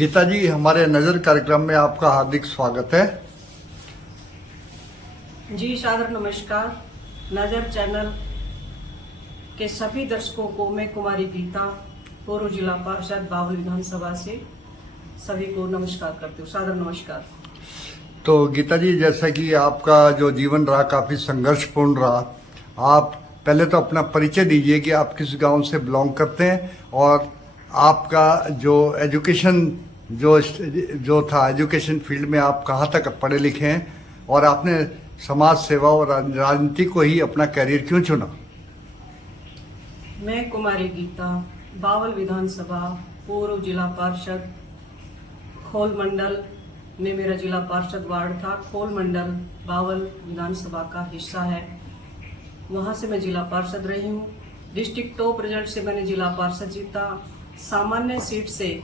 गीता जी, हमारे नज़र कार्यक्रम में आपका हार्दिक स्वागत है। जी सादर नमस्कार। नजर चैनल के सभी दर्शकों को मैं कुमारी गीता, पूर्व जिला पार्षद बावल विधानसभा से सभी को नमस्कार करती हूँ। सादर नमस्कार। तो गीता जी, जैसा कि आपका जो जीवन रहा काफ़ी संघर्षपूर्ण रहा, आप पहले तो अपना परिचय दीजिए कि आप किस गांव से बिलोंग करते हैं और आपका जो एजुकेशन जो था एजुकेशन फील्ड में आप कहाँ तक पढ़े लिखे हैं और आपने समाज सेवा और राजनीति को ही अपना करियर क्यों चुना? मैं कुमारी गीता, बावल विधानसभा पूर्व जिला पार्षद, खोल मंडल में मेरा जिला पार्षद वार्ड था। खोल मंडल बावल विधानसभा का हिस्सा है, वहां से मैं जिला पार्षद रही हूँ। डिस्ट्रिक्ट टॉप रिजल्ट से मैंने जिला पार्षद जीता। सामान्य सीट से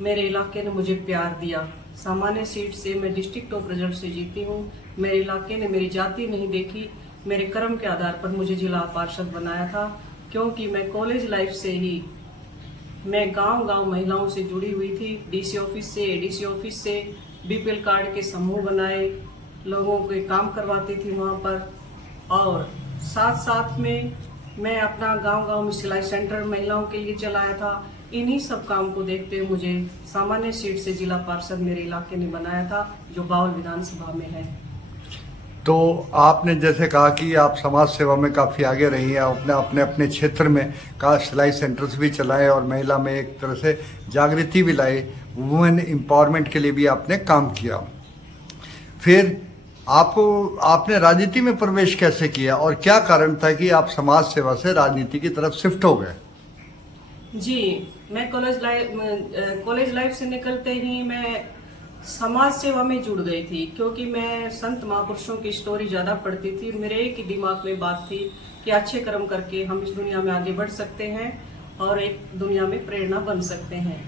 मेरे इलाके ने मुझे प्यार दिया। सामान्य सीट से मैं डिस्ट्रिक्ट टॉप रिजल्ट से जीती हूँ। मेरे इलाके ने मेरी जाति नहीं देखी, मेरे कर्म के आधार पर मुझे जिला पार्षद बनाया था। क्योंकि मैं कॉलेज लाइफ से ही मैं गांव-गांव महिलाओं से जुड़ी हुई थी। डीसी ऑफिस से, एडीसी ऑफिस से बीपीएल कार्ड के समूह बनाए, लोगों के काम करवाती थी वहां पर। और साथ साथ में मैं अपना गांव-गांव में सिलाई सेंटर महिलाओं के लिए चलाया था। इन्हीं सब काम को देखते हुए मुझे सामान्य सीट से जिला पार्षद मेरे इलाके ने बनाया था, जो बावल विधानसभा में है। तो आपने जैसे कहा कि आप समाज सेवा में काफ़ी आगे रही हैं, अपने अपने क्षेत्र में का सिलाई सेंटर्स भी चलाए और महिला में एक तरह से जागृति भी लाई, वुमेन एम्पावरमेंट के लिए भी आपने काम किया। फिर आपने राजनीति में प्रवेश कैसे किया और क्या कारण था कि आप समाज सेवा से राजनीति की तरफ शिफ्ट हो गए? जी, मैं कॉलेज लाइफ से निकलते ही मैं समाज सेवा में जुड़ गई थी। क्योंकि मैं संत महापुरुषों की स्टोरी ज्यादा पढ़ती थी। मेरे एक ही दिमाग में बात थी कि अच्छे कर्म करके हम इस दुनिया में आगे बढ़ सकते हैं और एक दुनिया में प्रेरणा बन सकते हैं।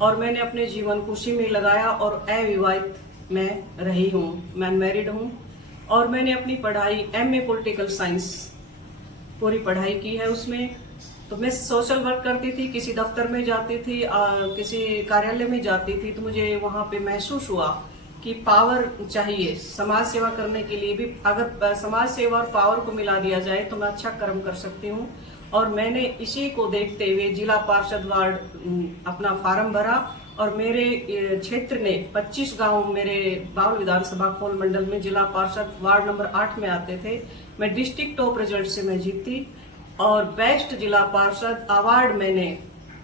और मैंने अपने जीवन को उसी में लगाया और अविवाहित मैं रही हूँ, मैं मैरिड हूँ। और मैंने अपनी पढ़ाई MA पॉलिटिकल साइंस पूरी पढ़ाई की है उसमें। तो मैं सोशल वर्क करती थी, किसी दफ्तर में जाती थी, किसी कार्यालय में जाती थी, तो मुझे वहां पे महसूस हुआ कि पावर चाहिए समाज सेवा करने के लिए भी। अगर समाज सेवा और पावर को मिला दिया जाए तो मैं अच्छा कर्म कर सकती हूँ। और मैंने इसी को देखते हुए जिला पार्षद वार्ड अपना फार्म भरा और मेरे क्षेत्र ने 25 गांव मेरे बावल विधानसभा खोल मंडल में जिला पार्षद वार्ड नंबर 8 में आते थे। मैं डिस्ट्रिक्ट टॉप रिजल्ट से मैं जीती और बेस्ट जिला पार्षद अवार्ड मैंने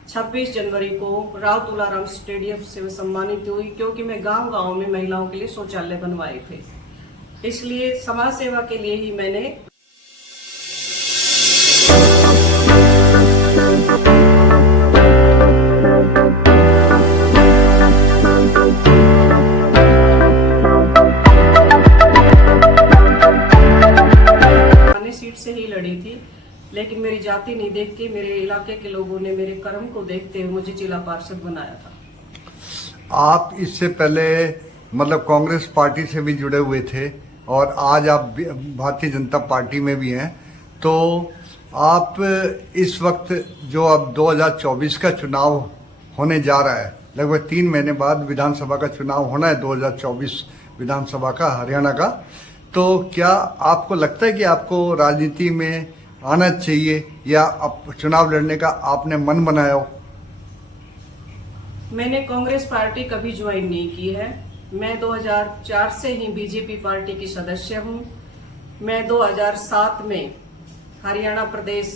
26 जनवरी को राव तुलाराम स्टेडियम से सम्मानित हुई। क्योंकि मैं गांव-गांव में महिलाओं के लिए शौचालय बनवाए थे, इसलिए समाज सेवा के लिए ही मैंने सीट से ही लड़ी थी। लेकिन मेरी जाति नहीं देख के मेरे इलाके के लोगों ने मेरे कर्म को देखते हुए मुझे जिला पार्षद बनाया था। आप इससे पहले मतलब कांग्रेस पार्टी से भी जुड़े हुए थे और आज आप भारतीय जनता पार्टी में भी हैं। तो आप इस वक्त जो अब 2024 का चुनाव होने जा रहा है, लगभग 3 महीने बाद विधानसभा का चुनाव होना है, 2024 विधानसभा का, हरियाणा का। तो क्या आपको लगता है कि आपको राजनीति में आना चाहिए या चुनाव लड़ने का आपने मन बनाया हो? मैंने कांग्रेस पार्टी कभी ज्वाइन नहीं की है। मैं 2004 से ही बीजेपी पार्टी की सदस्य हूं। मैं 2007 में हरियाणा प्रदेश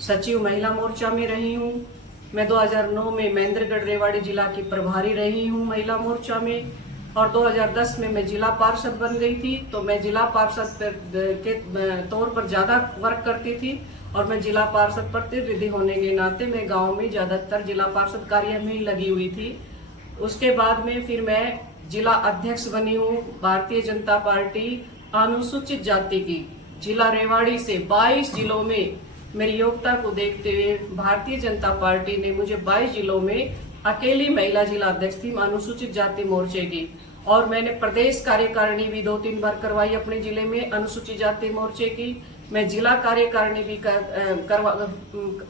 सचिव महिला मोर्चा में रही हूं। मैं 2009 में महेंद्रगढ़ रेवाड़ी जिला की प्रभारी रही हूं महिला मोर्चा में। और 2010 में मैं जिला पार्षद बन गई थी। तो मैं जिला पार्षद के तौर पर ज्यादा वर्क करती थी और मैं जिला पार्षद प्रतिनिधि होने के नाते मैं गांव में ज्यादातर जिला पार्षद कार्य में ही लगी हुई थी। उसके बाद में फिर मैं जिला अध्यक्ष बनी हूँ भारतीय जनता पार्टी अनुसूचित जाति की। जिला रेवाड़ी से 22 जिलों में मेरी योग्यता को देखते हुए भारतीय जनता पार्टी ने मुझे 22 जिलों में अकेली महिला जिला अध्यक्ष थी अनुसूचित जाति मोर्चे की। और मैंने प्रदेश कार्यकारिणी भी 2-3 बार करवाई अपने जिले में अनुसूचित जाति मोर्चे की। मैं जिला कार्यकारिणी भी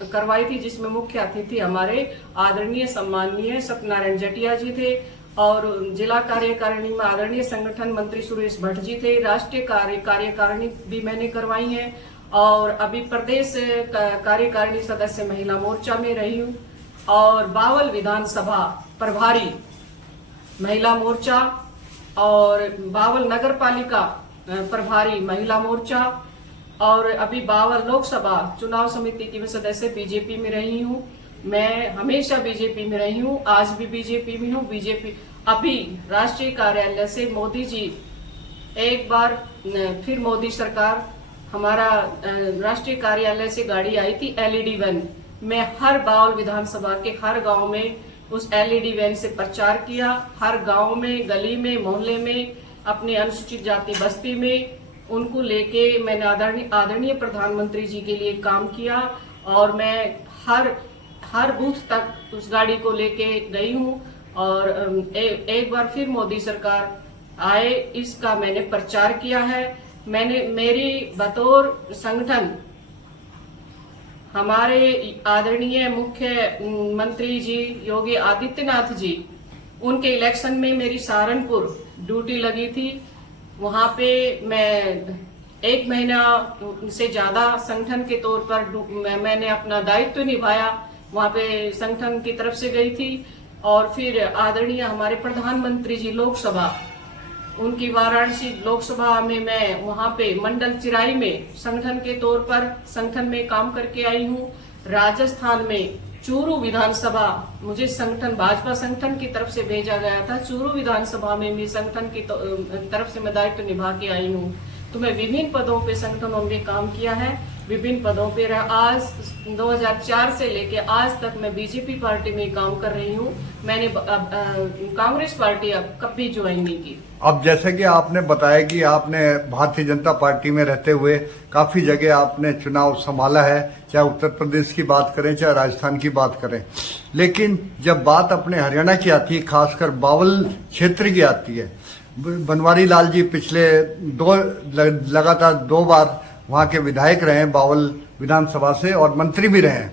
करवाई थी, जिसमें मुख्य अतिथि हमारे आदरणीय सम्माननीय सत्यनारायण जटिया जी थे, और जिला कार्यकारिणी में आदरणीय संगठन मंत्री सुरेश भट्ट जी थे। राष्ट्रीय कार्यकारिणी भी मैंने करवाई है, और अभी प्रदेश कार्यकारिणी सदस्य महिला मोर्चा में रही हूँ, और बावल विधानसभा प्रभारी महिला मोर्चा, और बावल नगर पालिका प्रभारी महिला मोर्चा, और अभी बावल लोकसभा चुनाव समिति की मैं सदस्य बीजेपी में रही हूँ। मैं हमेशा बीजेपी में रही हूँ, आज भी बीजेपी में हूँ। बीजेपी अभी राष्ट्रीय कार्यालय से मोदी जी एक बार फिर मोदी सरकार हमारा राष्ट्रीय कार्यालय से गाड़ी आई थी LED वैन। मैं हर बावल विधानसभा के हर गांव में उस LED वैन से प्रचार किया, हर गांव में, गली में, मोहल्ले में, अपने अनुसूचित जाति बस्ती में उनको लेके मैंने आदरणीय प्रधानमंत्री जी के लिए काम किया, और मैं हर बूथ तक उस गाड़ी को लेके गई हूँ, और एक बार फिर मोदी सरकार आए इसका मैंने प्रचार किया है। मेरी बतौर संगठन हमारे आदरणीय मुख्यमंत्री जी योगी आदित्यनाथ जी, उनके इलेक्शन में मेरी सहारनपुर ड्यूटी लगी थी। वहां पे मैं 1 महीना से ज्यादा संगठन के तौर पर मैंने अपना दायित्व निभाया, वहां पे संगठन की तरफ से गई थी। और फिर आदरणीय हमारे प्रधानमंत्री जी लोकसभा, उनकी वाराणसी लोकसभा में मैं वहां पे मंडल चिराई में संगठन के तौर पर संगठन में काम करके आई हूँ। राजस्थान में चूरू विधानसभा मुझे संगठन भाजपा संगठन की तरफ से भेजा गया था, चूरू विधानसभा में भी संगठन की तरफ से मैं दायित्व निभा के आई हूँ। तो मैं विभिन्न पदों पे संगठनों में काम किया है, विभिन्न पदों पे आज 2004 से लेके आज तक मैं बीजेपी पार्टी में काम कर रही हूँ। मैंने कांग्रेस पार्टी अब कभी ज्वाइन नहीं की। अब जैसे कि आपने बताया कि आपने भारतीय जनता पार्टी में रहते हुए काफी जगह आपने चुनाव संभाला है, चाहे उत्तर प्रदेश की बात करें चाहे राजस्थान की बात करें, लेकिन जब बात अपने हरियाणा की आती है, खासकर बावल क्षेत्र की आती है, बनवारी लाल जी पिछले लगातार 2 बार वहां के विधायक रहे हैं बावल विधानसभा से, और मंत्री भी रहे हैं।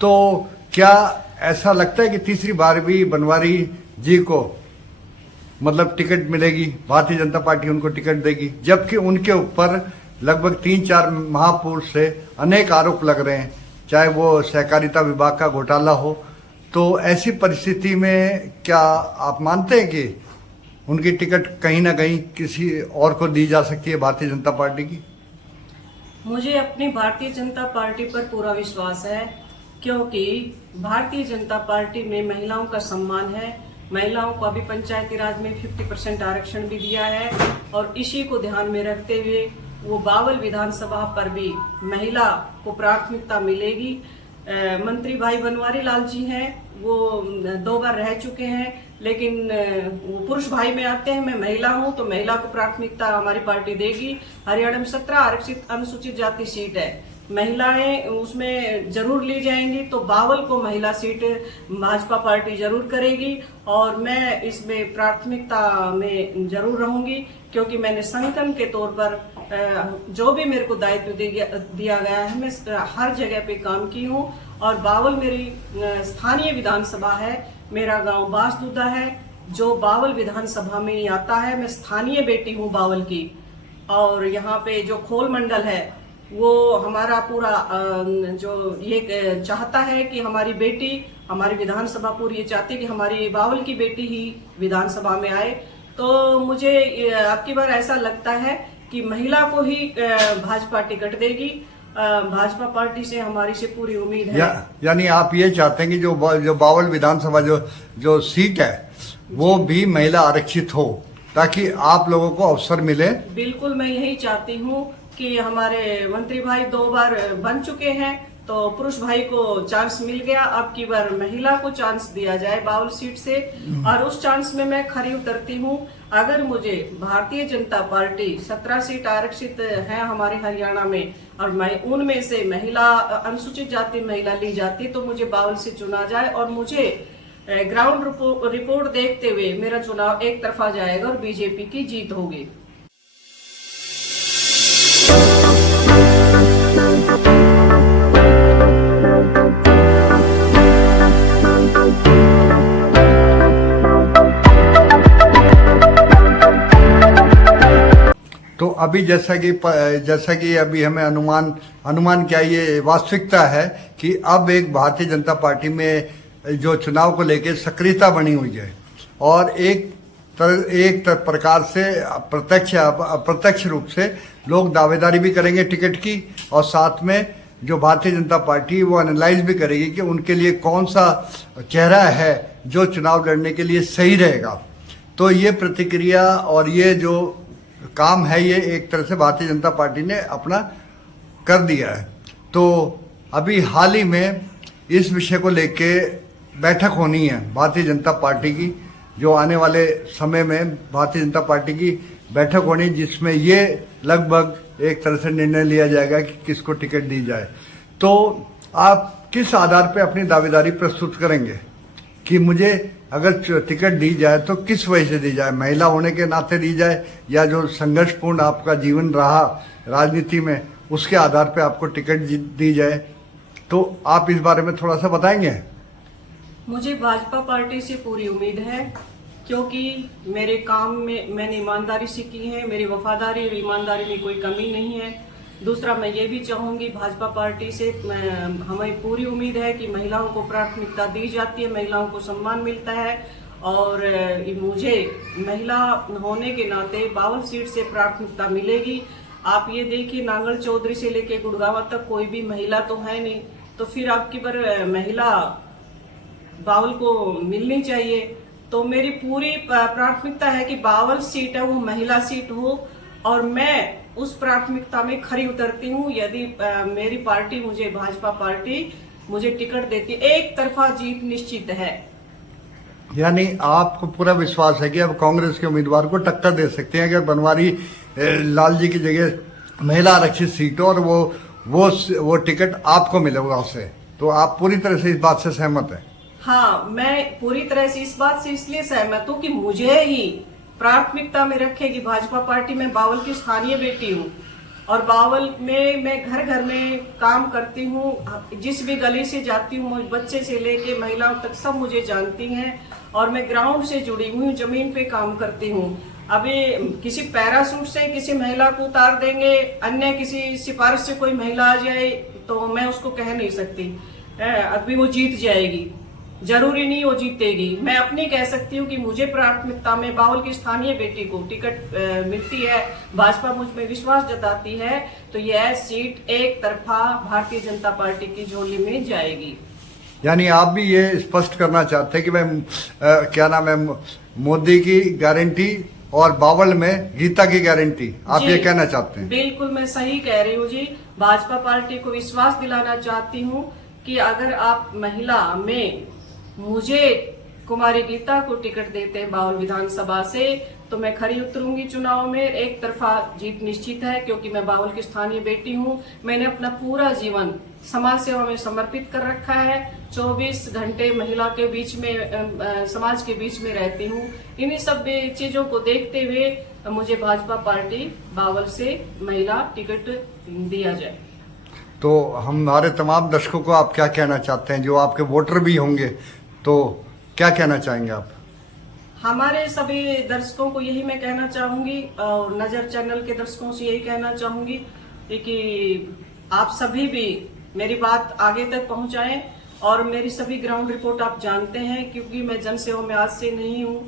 तो क्या ऐसा लगता है कि तीसरी बार भी बनवारी जी को मतलब टिकट मिलेगी, भारतीय जनता पार्टी उनको टिकट देगी, जबकि उनके ऊपर लगभग 3-4 महापुरुष से अनेक आरोप लग रहे हैं, चाहे वो सहकारिता विभाग का घोटाला हो। तो ऐसी परिस्थिति में क्या आप मानते हैं कि उनकी टिकट कहीं ना कहीं किसी और को दी जा सकती है भारतीय जनता पार्टी की? मुझे अपनी भारतीय जनता पार्टी पर पूरा विश्वास है, क्योंकि भारतीय जनता पार्टी में महिलाओं का सम्मान है। महिलाओं को अभी पंचायती राज में 50% आरक्षण भी दिया है, और इसी को ध्यान में रखते हुए वो बावल विधानसभा पर भी महिला को प्राथमिकता मिलेगी। मंत्री भाई बनवारी लाल जी हैं, वो 2 बार रह चुके हैं, लेकिन वो पुरुष भाई में आते हैं, मैं महिला हूं तो महिला को प्राथमिकता हमारी पार्टी देगी। हरियाणा में 17 आरक्षित अनुसूचित जाति सीट है, महिलाएं उसमें जरूर ली जाएंगी, तो बावल को महिला सीट भाजपा पार्टी जरूर करेगी, और मैं इसमें प्राथमिकता में जरूर रहूंगी, क्योंकि मैंने संगठन के तौर पर जो भी मेरे को दायित्व दिया गया है मैं हर जगह पे काम की हूँ। और बावल मेरी स्थानीय विधानसभा है, मेरा गांव बांसदूदा है जो बावल विधानसभा में ही आता है। मैं स्थानीय बेटी हूँ बावल की, और यहाँ पे जो खोल मंडल है वो हमारा पूरा जो ये चाहता है कि हमारी बेटी, हमारी विधानसभा पूरी ये चाहती है कि हमारी बावल की बेटी ही विधानसभा में आए। तो मुझे आपकी बार ऐसा लगता है कि महिला को ही भाजपा टिकट देगी। भाजपा पार्टी से हमारी से पूरी उम्मीद है। यानी आप ये चाहते हैं कि जो बावल विधानसभा जो सीट है वो भी महिला आरक्षित हो, ताकि आप लोगों को अवसर मिले। बिल्कुल, मैं यही चाहती हूँ कि हमारे मंत्री भाई 2 बार बन चुके हैं, तो पुरुष भाई को चांस मिल गया, अब की बार महिला को चांस दिया जाए बावल सीट से, और उस चांस में मैं खरी उतरती हूँ। अगर मुझे भारतीय जनता पार्टी 17 सीट आरक्षित है हमारे हरियाणा में, और मैं उनमें से महिला अनुसूचित जाति महिला ली जाती, तो मुझे बावल से चुना जाए और मुझे ग्राउंड रिपोर्ट देखते हुए मेरा चुनाव एक तरफा जाएगा और बीजेपी की जीत होगी। तो अभी जैसा कि अभी हमें अनुमान क्या, ये वास्तविकता है कि अब एक भारतीय जनता पार्टी में जो चुनाव को लेकर सक्रियता बनी हुई है और एक प्रकार से अप्रत्यक्ष रूप से लोग दावेदारी भी करेंगे टिकट की, और साथ में जो भारतीय जनता पार्टी वो एनालाइज भी करेगी कि उनके लिए कौन सा चेहरा है जो चुनाव लड़ने के लिए सही रहेगा। तो ये प्रतिक्रिया और ये जो काम है ये एक तरह से भारतीय जनता पार्टी ने अपना कर दिया है। तो अभी हाल ही में इस विषय को लेके बैठक होनी है भारतीय जनता पार्टी की, जो आने वाले समय में भारतीय जनता पार्टी की बैठक होनी, जिसमें ये लगभग एक तरह से निर्णय लिया जाएगा कि किसको टिकट दी जाए। तो आप किस आधार पे अपनी दावेदारी प्रस्तुत करेंगे कि मुझे अगर टिकट दी जाए तो किस वजह से दी जाए? महिला होने के नाते दी जाए या जो संघर्षपूर्ण आपका जीवन रहा राजनीति में उसके आधार पे आपको टिकट दी जाए? तो आप इस बारे में थोड़ा सा बताएंगे। मुझे भाजपा पार्टी से पूरी उम्मीद है, क्योंकि मेरे काम में मैंने ईमानदारी से की है, मेरी वफादारी और ईमानदारी में कोई कमी नहीं है। दूसरा, मैं ये भी चाहूंगी भाजपा पार्टी से हमें पूरी उम्मीद है कि महिलाओं को प्राथमिकता दी जाती है, महिलाओं को सम्मान मिलता है, और मुझे महिला होने के नाते 52 सीट से प्राथमिकता मिलेगी। आप ये देखिए, नांगल चौधरी से लेके गुड़गांव तक कोई भी महिला तो है नहीं, तो फिर आपकी पर महिला बावल को मिलनी चाहिए। तो मेरी पूरी प्राथमिकता है कि 52 सीट है वो महिला सीट हो, और मैं उस प्राथमिकता में खरी उतरती हूँ। यदि मेरी पार्टी मुझे भाजपा पार्टी मुझे टिकट देती, एक तरफा जीत निश्चित है। यानी आपको पूरा विश्वास है कि अब कांग्रेस के उम्मीदवार को टक्कर दे सकते हैं अगर बनवारी लाल जी की जगह महिला आरक्षित सीट और वो टिकट आपको मिलेगा उससे, तो आप पूरी तरह से इस बात से सहमत हैं? हाँ, मैं पूरी तरह से इस बात से इसलिए सहमत हूँ कि मुझे ही प्राथमिकता में रखेगी भाजपा पार्टी। मैं बावल की स्थानीय बेटी हूँ और बावल में मैं घर घर में काम करती हूँ। जिस भी गली से जाती हूँ, बच्चे से लेके महिलाओं तक सब मुझे जानती हैं, और मैं ग्राउंड से जुड़ी हुई हूँ, जमीन पे काम करती हूँ। अभी किसी पैरासूट से किसी महिला को उतार देंगे, अन्य किसी सिफारिश से कोई महिला आ जाए तो मैं उसको कह नहीं सकती अभी वो जीत जाएगी, जरूरी नहीं वो जीतेगी। मैं अपनी कह सकती हूँ कि मुझे प्राथमिकता में बावल की स्थानीय बेटी को टिकट मिलती है, भाजपा मुझ में विश्वास जताती है, तो यह सीट एक तरफा भारतीय जनता पार्टी की झोली में जाएगी। यानी आप भी ये स्पष्ट करना चाहते हैं कि मैं क्या नाम है, मोदी की गारंटी और बावल में गीता की गारंटी, आप ये कहना चाहते हैं? बिल्कुल, मैं सही कह रही हूँ जी। भाजपा पार्टी को विश्वास दिलाना चाहती हूँ कि अगर आप महिला में मुझे कुमारी गीता को टिकट देते हैं बावल विधानसभा से, तो मैं खरी उतरूंगी चुनाव में। एक तरफा जीत निश्चित है, क्योंकि मैं बावल की स्थानीय बेटी हूं। मैंने अपना पूरा जीवन समाज सेवा में समर्पित कर रखा है। 24 घंटे महिला के बीच में, समाज के बीच में रहती हूं। इन्हीं सब चीजों को देखते हुए मुझे भाजपा पार्टी बावल से महिला टिकट दिया जाए। तो हमारे तमाम दर्शकों को आप क्या कहना चाहते हैं, जो आपके वोटर भी होंगे, तो क्या कहना चाहेंगे आप? हमारे सभी दर्शकों को यही मैं कहना चाहूंगी, और नजर चैनल के दर्शकों से यही कहना चाहूंगी कि आप सभी भी मेरी बात आगे तक पहुंचाएं, और मेरी सभी ग्राउंड रिपोर्ट आप जानते हैं, क्योंकि मैं जनसेवा में आज से नहीं हूं।